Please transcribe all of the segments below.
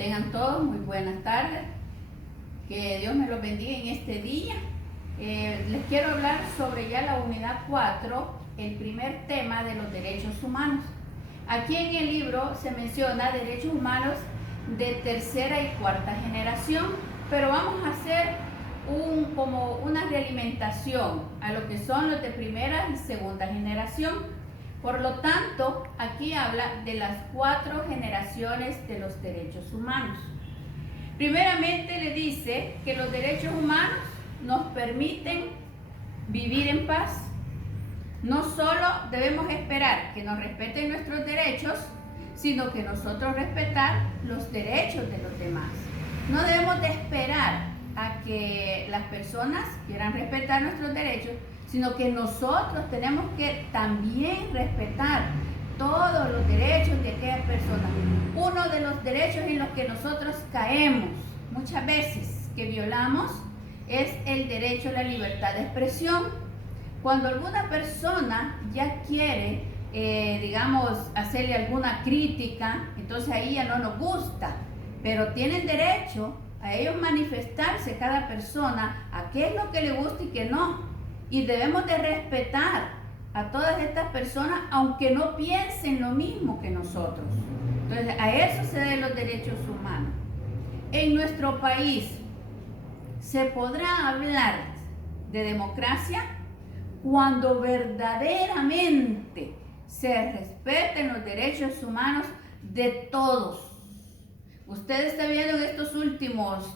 Tengan todos muy buenas tardes. Que Dios me los bendiga en este día. Les quiero hablar sobre ya la unidad 4, el primer tema de los derechos humanos. Aquí en el libro se menciona derechos humanos de tercera y cuarta generación, pero vamos a hacer como una realimentación a lo que son los de primera y segunda generación. Por lo tanto, aquí habla de las 4 generaciones de los derechos humanos. Primeramente le dice que los derechos humanos nos permiten vivir en paz. No solo debemos esperar que nos respeten nuestros derechos, sino que nosotros respetar los derechos de los demás. No debemos de esperar a que las personas quieran respetar nuestros derechos, sino que nosotros tenemos que también respetar todos los derechos de aquellas personas. Uno de los derechos en los que nosotros caemos muchas veces, que violamos, es el derecho a la libertad de expresión. Cuando alguna persona ya quiere, hacerle alguna crítica, entonces ahí ya no nos gusta, pero tienen derecho a ellos manifestarse cada persona a qué es lo que le gusta y qué no. Y debemos de respetar a todas estas personas, aunque no piensen lo mismo que nosotros. Entonces, a eso se deben los derechos humanos. En nuestro país, ¿se podrá hablar de democracia cuando verdaderamente se respeten los derechos humanos de todos? Usted está viendo en estos últimos,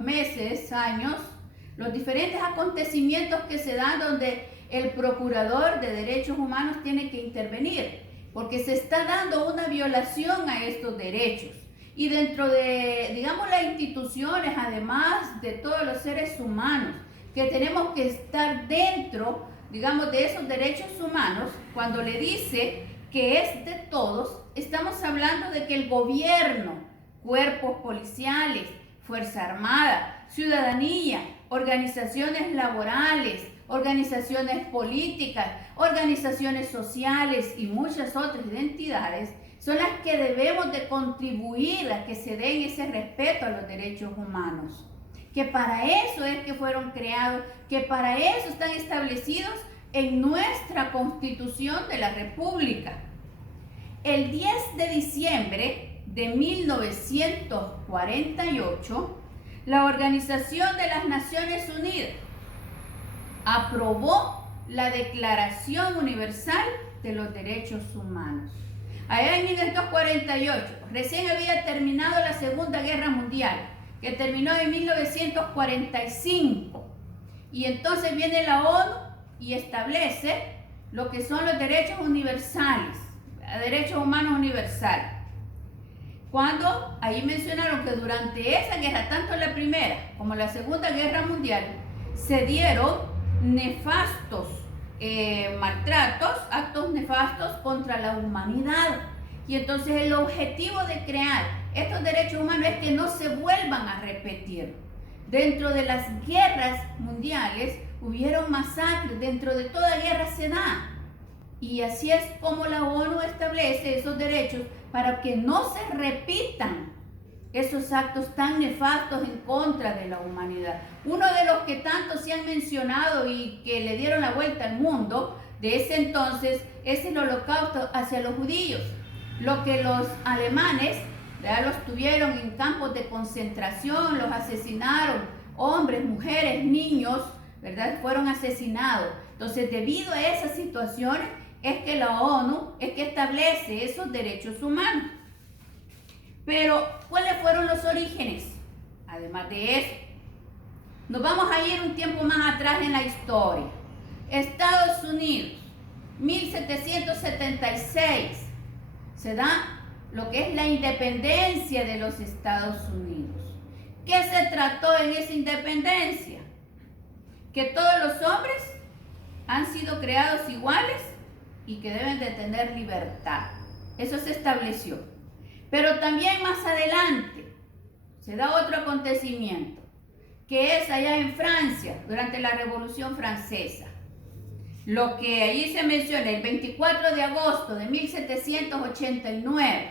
meses, años, los diferentes acontecimientos que se dan donde el procurador de derechos humanos tiene que intervenir, porque se está dando una violación a estos derechos. Y dentro de, las instituciones, además de todos los seres humanos, que tenemos que estar dentro, de esos derechos humanos, cuando le dice que es de todos, estamos hablando de que el gobierno, cuerpos policiales, Fuerza Armada, ciudadanía, organizaciones laborales, organizaciones políticas, organizaciones sociales y muchas otras entidades son las que debemos de contribuir a que se den ese respeto a los derechos humanos. Que para eso es que fueron creados, que para eso están establecidos en nuestra Constitución de la República. El 10 de diciembre de 1948, la Organización de las Naciones Unidas aprobó la Declaración Universal de los Derechos Humanos. Allá en 1948, recién había terminado la Segunda Guerra Mundial, que terminó en 1945. Y entonces viene la ONU y establece lo que son los derechos universales, derechos humanos universales. Cuando ahí mencionaron que durante esa guerra, tanto la Primera como la Segunda Guerra Mundial, se dieron nefastos maltratos, actos nefastos contra la humanidad. Y entonces el objetivo de crear estos derechos humanos es que no se vuelvan a repetir. Dentro de las guerras mundiales hubieron masacres, dentro de toda guerra se da. Y así es como la ONU establece esos derechos para que no se repitan esos actos tan nefastos en contra de la humanidad. Uno de los que tanto se han mencionado y que le dieron la vuelta al mundo de ese entonces es el holocausto hacia los judíos. Lo que los alemanes los tuvieron en campos de concentración, los asesinaron, hombres, mujeres, niños, ¿verdad? Fueron asesinados. Entonces, debido a esas situaciones, es que la ONU establece esos derechos humanos. Pero, ¿cuáles fueron los orígenes? Además de eso, nos vamos a ir un tiempo más atrás en la historia. Estados Unidos, 1776, se da lo que es la independencia de los Estados Unidos. ¿Qué se trató en esa independencia? Que todos los hombres han sido creados iguales y que deben de tener libertad. Eso se estableció. Pero también más adelante se da otro acontecimiento, que es allá en Francia, durante la Revolución Francesa. Lo que allí se menciona, el 24 de agosto de 1789,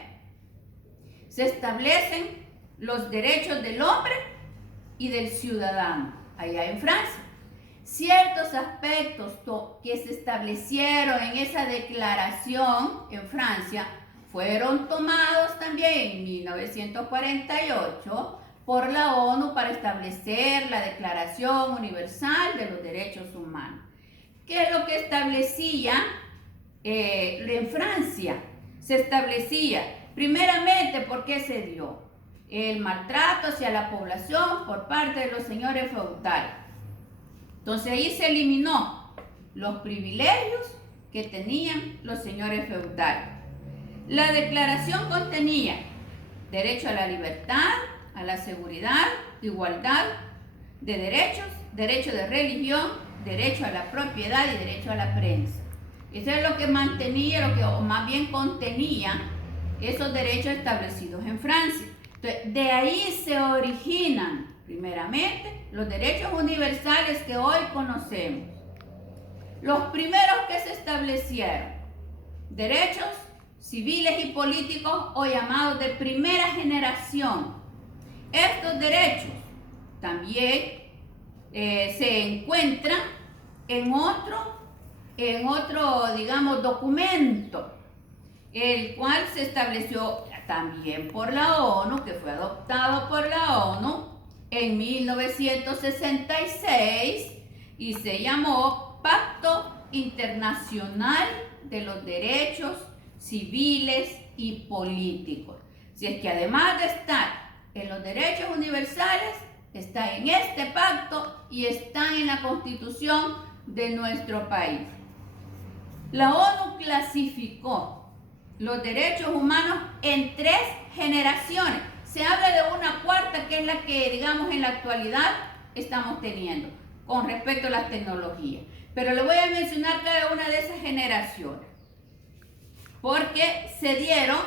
se establecen los derechos del hombre y del ciudadano, allá en Francia. Ciertos aspectos que se establecieron en esa declaración en Francia fueron tomados también en 1948 por la ONU para establecer la Declaración Universal de los Derechos Humanos. ¿Qué es lo que establecía en Francia? Se establecía, primeramente, ¿por qué se dio? El maltrato hacia la población por parte de los señores feudales. Entonces ahí se eliminó los privilegios que tenían los señores feudales. La declaración contenía derecho a la libertad, a la seguridad, igualdad de derechos, derecho de religión, derecho a la propiedad y derecho a la prensa. Eso es lo que mantenía, o más bien contenía esos derechos establecidos en Francia. Entonces, de ahí se originan, primeramente, los derechos universales que hoy conocemos. Los primeros que se establecieron, derechos civiles y políticos o llamados de primera generación. Estos derechos también se encuentran en otro, digamos, documento, el cual se estableció también por la ONU, que fue adoptado por la ONU en 1966 y se llamó Pacto Internacional de los Derechos Civiles y Políticos. Si es que además de estar en los derechos universales, está en este pacto y está en la Constitución de nuestro país. La ONU clasificó los derechos humanos en 3 generaciones. Se habla de una cuarta, que es la que, digamos, en la actualidad estamos teniendo con respecto a las tecnologías. Pero le voy a mencionar cada una de esas generaciones, porque se dieron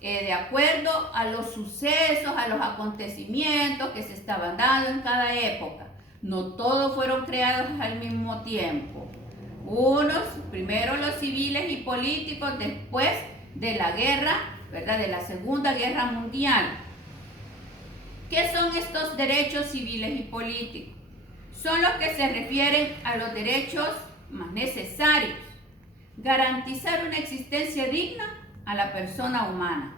de acuerdo a los sucesos, a los acontecimientos que se estaban dando en cada época. No todos fueron creados al mismo tiempo. Unos, primero los civiles y políticos, después de la guerra, ¿verdad?, de la Segunda Guerra Mundial. ¿Qué son estos derechos civiles y políticos? Son los que se refieren a los derechos más necesarios. Garantizar una existencia digna a la persona humana,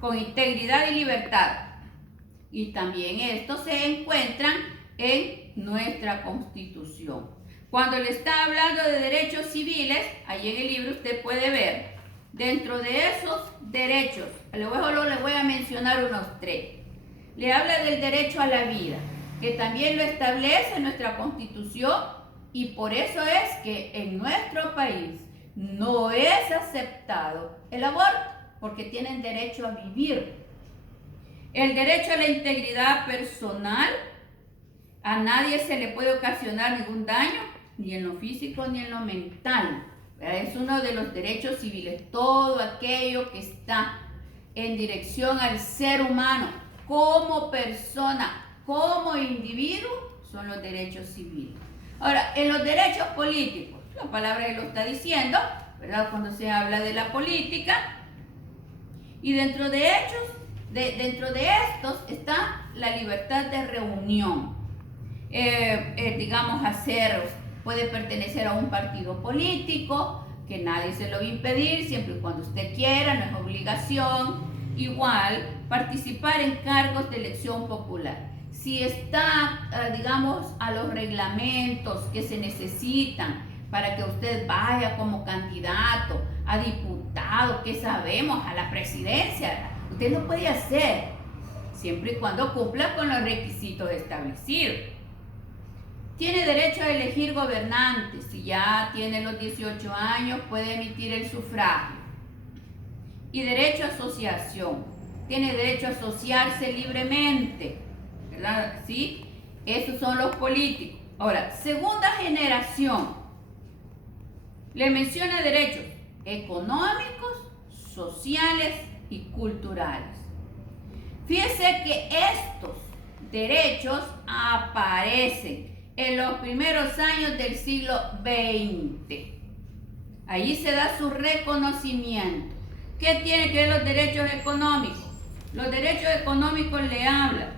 con integridad y libertad. Y también estos se encuentran en nuestra Constitución. Cuando le está hablando de derechos civiles, ahí en el libro usted puede ver, dentro de esos derechos, le voy a mencionar unos 3. Le habla del derecho a la vida, que también lo establece nuestra Constitución, y por eso es que en nuestro país no es aceptado el aborto, porque tienen derecho a vivir. El derecho a la integridad personal, a nadie se le puede ocasionar ningún daño, ni en lo físico ni en lo mental. Es uno de los derechos civiles. Todo aquello que está en dirección al ser humano como persona, como individuo, son los derechos civiles. Ahora, en los derechos políticos, la palabra lo está diciendo, ¿verdad?, cuando se habla de la política, y dentro de estos está la libertad de reunión. Digamos, puede pertenecer a un partido político, que nadie se lo va a impedir, siempre y cuando usted quiera, no es obligación. Igual, participar en cargos de elección popular. Si está, digamos, a los reglamentos que se necesitan para que usted vaya como candidato a diputado, que sabemos, a la presidencia, usted lo puede hacer, siempre y cuando cumpla con los requisitos establecidos. Tiene derecho a elegir gobernantes. Si ya tiene los 18 años, puede emitir el sufragio. Y derecho a asociación. Tiene derecho a asociarse libremente, ¿verdad? ¿Sí? Esos son los políticos. Ahora, segunda generación. Le menciona derechos económicos, sociales y culturales. Fíjese que estos derechos aparecen en los primeros años del siglo XX. Allí se da su reconocimiento. ¿Qué tiene que ver los derechos económicos? Los derechos económicos le hablan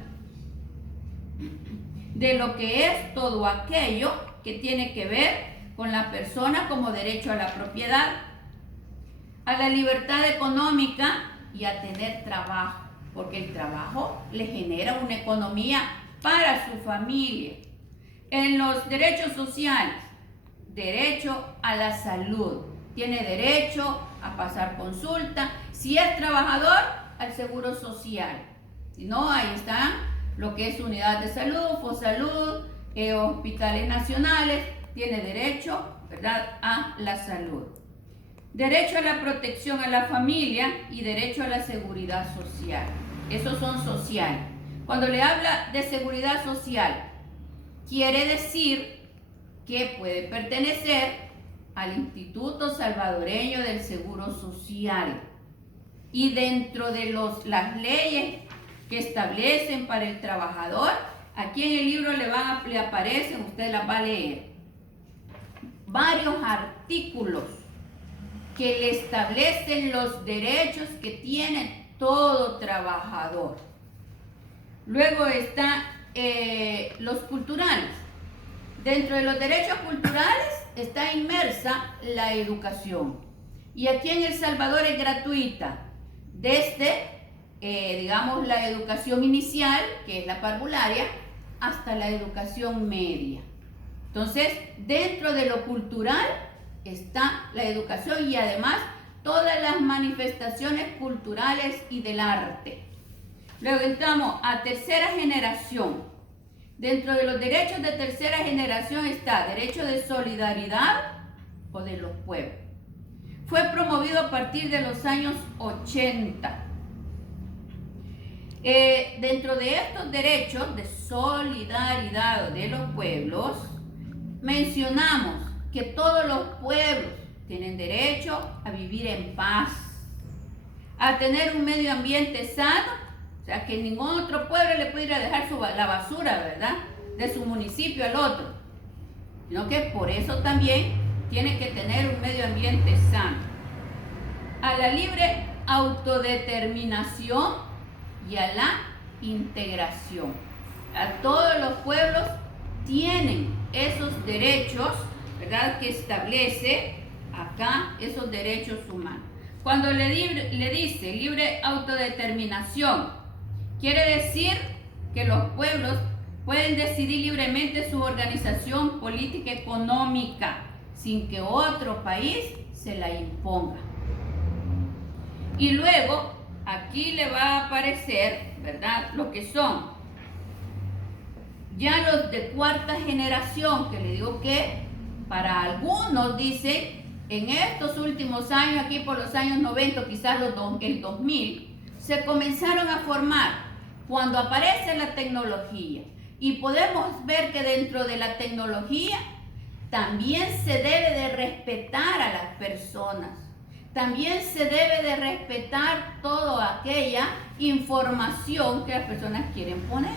de lo que es todo aquello que tiene que ver con la persona, como derecho a la propiedad, a la libertad económica y a tener trabajo, porque el trabajo le genera una economía para su familia. En los derechos sociales, derecho a la salud, tiene derecho a pasar consulta, si es trabajador, al seguro social. Si no, ahí están lo que es unidad de salud, Fosalud, hospitales nacionales, tiene derecho, ¿verdad?, a la salud. Derecho a la protección a la familia y derecho a la seguridad social. Esos son sociales. Cuando le habla de seguridad social, quiere decir que puede pertenecer al Instituto Salvadoreño del Seguro Social. Y dentro de las leyes que establecen para el trabajador, aquí en el libro le aparecen, usted las va a leer, varios artículos que le establecen los derechos que tiene todo trabajador. Luego están los culturales. Dentro de los derechos culturales está inmersa la educación. Y aquí en El Salvador es gratuita, desde, digamos, la educación inicial, que es la parvularia, hasta la educación media. Entonces, dentro de lo cultural está la educación y además todas las manifestaciones culturales y del arte. Luego entramos a tercera generación. Dentro de los derechos de tercera generación está derecho de solidaridad o de los pueblos. Fue promovido a partir de los años 80. Dentro de estos derechos de solidaridad de los pueblos, mencionamos que todos los pueblos tienen derecho a vivir en paz, a tener un medio ambiente sano, o sea, que ningún otro pueblo le puede ir a dejar la basura, ¿verdad?, de su municipio al otro, sino que por eso también tiene que tener un medio ambiente sano. A la libre autodeterminación y a la integración. A todos los pueblos tienen esos derechos, ¿verdad?, que establece acá esos derechos humanos. Cuando le dice libre autodeterminación, quiere decir que los pueblos pueden decidir libremente su organización política y económica sin que otro país se la imponga. Y luego aquí le va a aparecer, ¿verdad?, lo que son ya los de cuarta generación, que le digo que para algunos dicen en estos últimos años, aquí por los años 90, quizás el 2000, se comenzaron a formar cuando aparece la tecnología. Y podemos ver que dentro de la tecnología también se debe de respetar a las personas. También se debe de respetar toda aquella información que las personas quieren poner.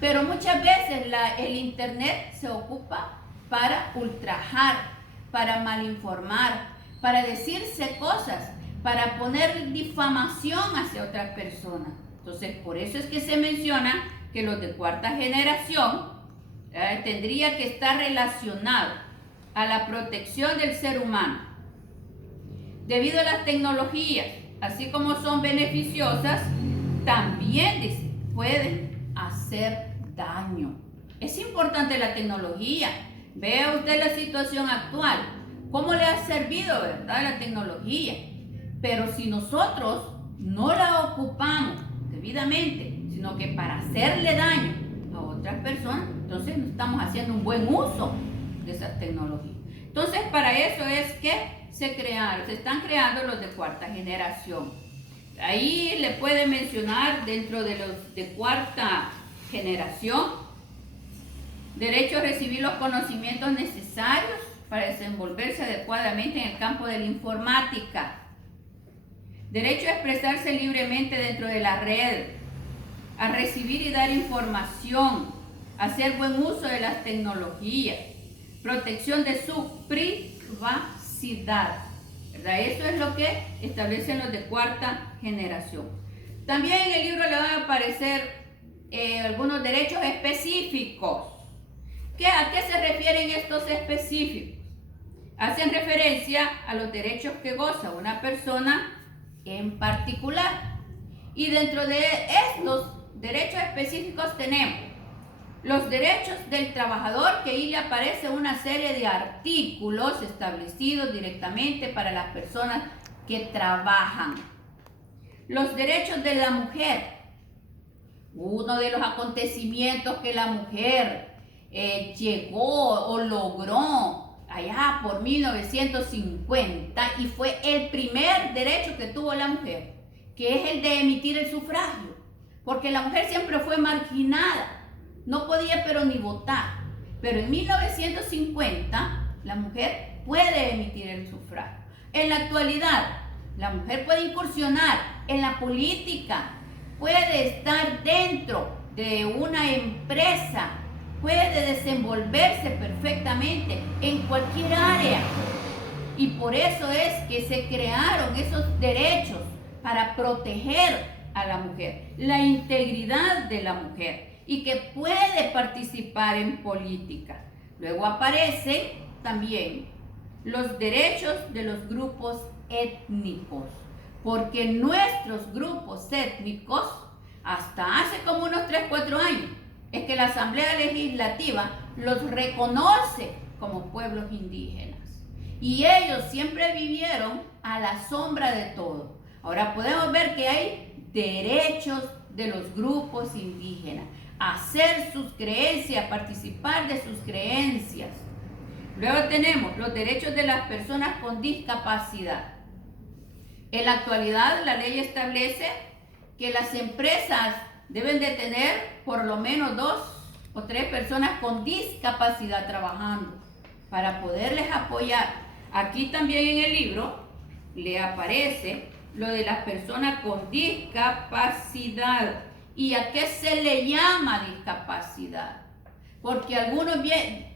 Pero muchas veces el internet se ocupa para ultrajar, para malinformar, para decirse cosas, para poner difamación hacia otras personas. Entonces, por eso es que se menciona que los de cuarta generación tendría que estar relacionado a la protección del ser humano. Debido a las tecnologías, así como son beneficiosas, también pueden hacer daño. Es importante la tecnología. Vea usted la situación actual, cómo le ha servido, ¿verdad?, la tecnología. Pero si nosotros no la ocupamos debidamente, sino que para hacerle daño a otras personas, entonces no estamos haciendo un buen uso de esas tecnologías. Entonces, para eso es que se están creando los de cuarta generación. Ahí le puede mencionar dentro de los de cuarta generación, derecho a recibir los conocimientos necesarios para desenvolverse adecuadamente en el campo de la informática, derecho a expresarse libremente dentro de la red, a recibir y dar información, a hacer buen uso de las tecnologías, protección de su privacidad, ¿verdad? Eso es lo que establecen los de cuarta generación. También en el libro le van a aparecer algunos derechos específicos. ¿A qué se refieren estos específicos? Hacen referencia a los derechos que goza una persona en particular. Y dentro de estos derechos específicos tenemos los derechos del trabajador, que ahí le aparece una serie de artículos establecidos directamente para las personas que trabajan. Los derechos de la mujer. Uno de los acontecimientos que la mujer llegó o logró allá por 1950 y fue el primer derecho que tuvo la mujer, que es el de emitir el sufragio, porque la mujer siempre fue marginada. No podía pero ni votar. Pero en 1950 la mujer puede emitir el sufragio. En la actualidad, la mujer puede incursionar en la política, puede estar dentro de una empresa, puede desenvolverse perfectamente en cualquier área. Y por eso es que se crearon esos derechos para proteger a la mujer, la integridad de la mujer, y que puede participar en política. Luego aparecen también los derechos de los grupos étnicos, porque nuestros grupos étnicos, hasta hace como unos 3-4 años, es que la Asamblea Legislativa los reconoce como pueblos indígenas. Y ellos siempre vivieron a la sombra de todo. Ahora podemos ver que hay derechos de los grupos indígenas, hacer sus creencias, participar de sus creencias. Luego tenemos los derechos de las personas con discapacidad. En la actualidad la ley establece que las empresas deben de tener por lo menos 2 o 3 personas con discapacidad trabajando para poderles apoyar. Aquí también en el libro le aparece lo de las personas con discapacidad. ¿Y a qué se le llama discapacidad? Porque algunos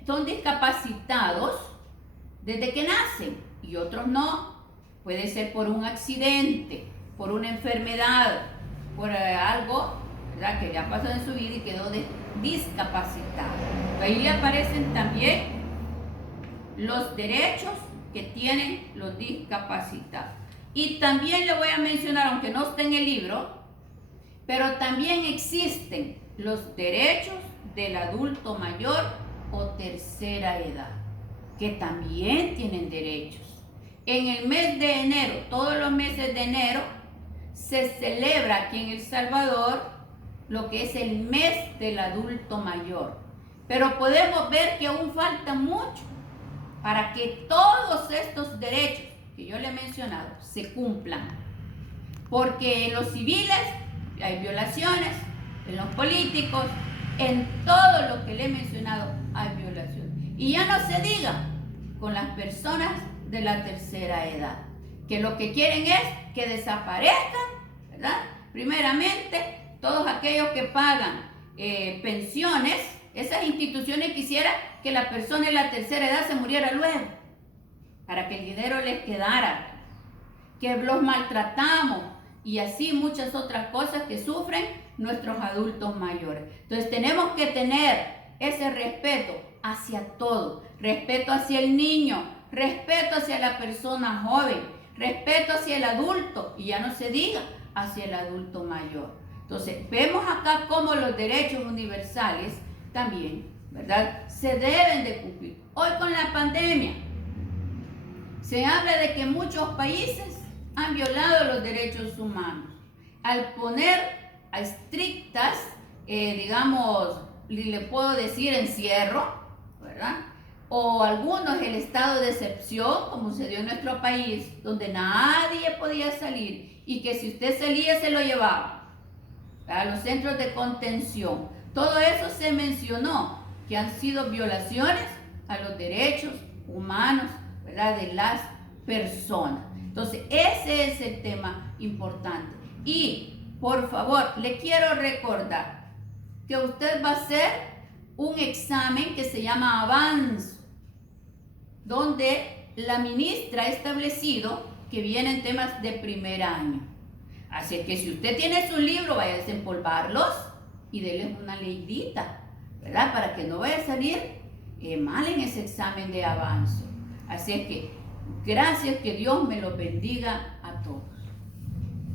son discapacitados desde que nacen y otros no. Puede ser por un accidente, por una enfermedad, por algo, ¿verdad?, que le ha pasado en su vida y quedó discapacitado. Ahí le aparecen también los derechos que tienen los discapacitados. Y también le voy a mencionar, aunque no esté en el libro, pero también existen los derechos del adulto mayor o tercera edad, que también tienen derechos. En el mes de enero, todos los meses de enero, se celebra aquí en El Salvador lo que es el mes del adulto mayor. Pero podemos ver que aún falta mucho para que todos estos derechos que yo le he mencionado se cumplan. Porque en los civiles hay violaciones, en los políticos, en todo lo que le he mencionado hay violaciones. Y ya no se diga con las personas de la tercera edad, que lo que quieren es que desaparezcan, ¿verdad? Primeramente, todos aquellos que pagan pensiones, esas instituciones quisieran que la persona de la tercera edad se muriera luego, para que el dinero les quedara, que los maltratamos, y así muchas otras cosas que sufren nuestros adultos mayores. Entonces tenemos que tener ese respeto hacia todo, respeto hacia el niño, respeto hacia la persona joven, respeto hacia el adulto, y ya no se diga hacia el adulto mayor. Entonces vemos acá cómo los derechos universales también, ¿verdad?, se deben de cumplir. Hoy con la pandemia se habla de que muchos países han violado los derechos humanos al poner a estrictas, digamos, le puedo decir encierro, ¿verdad? O algunos el estado de excepción, como se dio en nuestro país, donde nadie podía salir y que si usted salía se lo llevaba a los centros de contención. Todo eso se mencionó, que han sido violaciones a los derechos humanos, ¿verdad?, de las personas. Entonces, ese es el tema importante. Y, por favor, le quiero recordar que usted va a hacer un examen que se llama Avanzo, donde la ministra ha establecido que vienen temas de primer año. Así es que si usted tiene su libro, vaya a desempolvarlos y déles una leidita, ¿verdad? Para que no vaya a salir mal en ese examen de avance. Así es que gracias, que Dios me los bendiga a todos.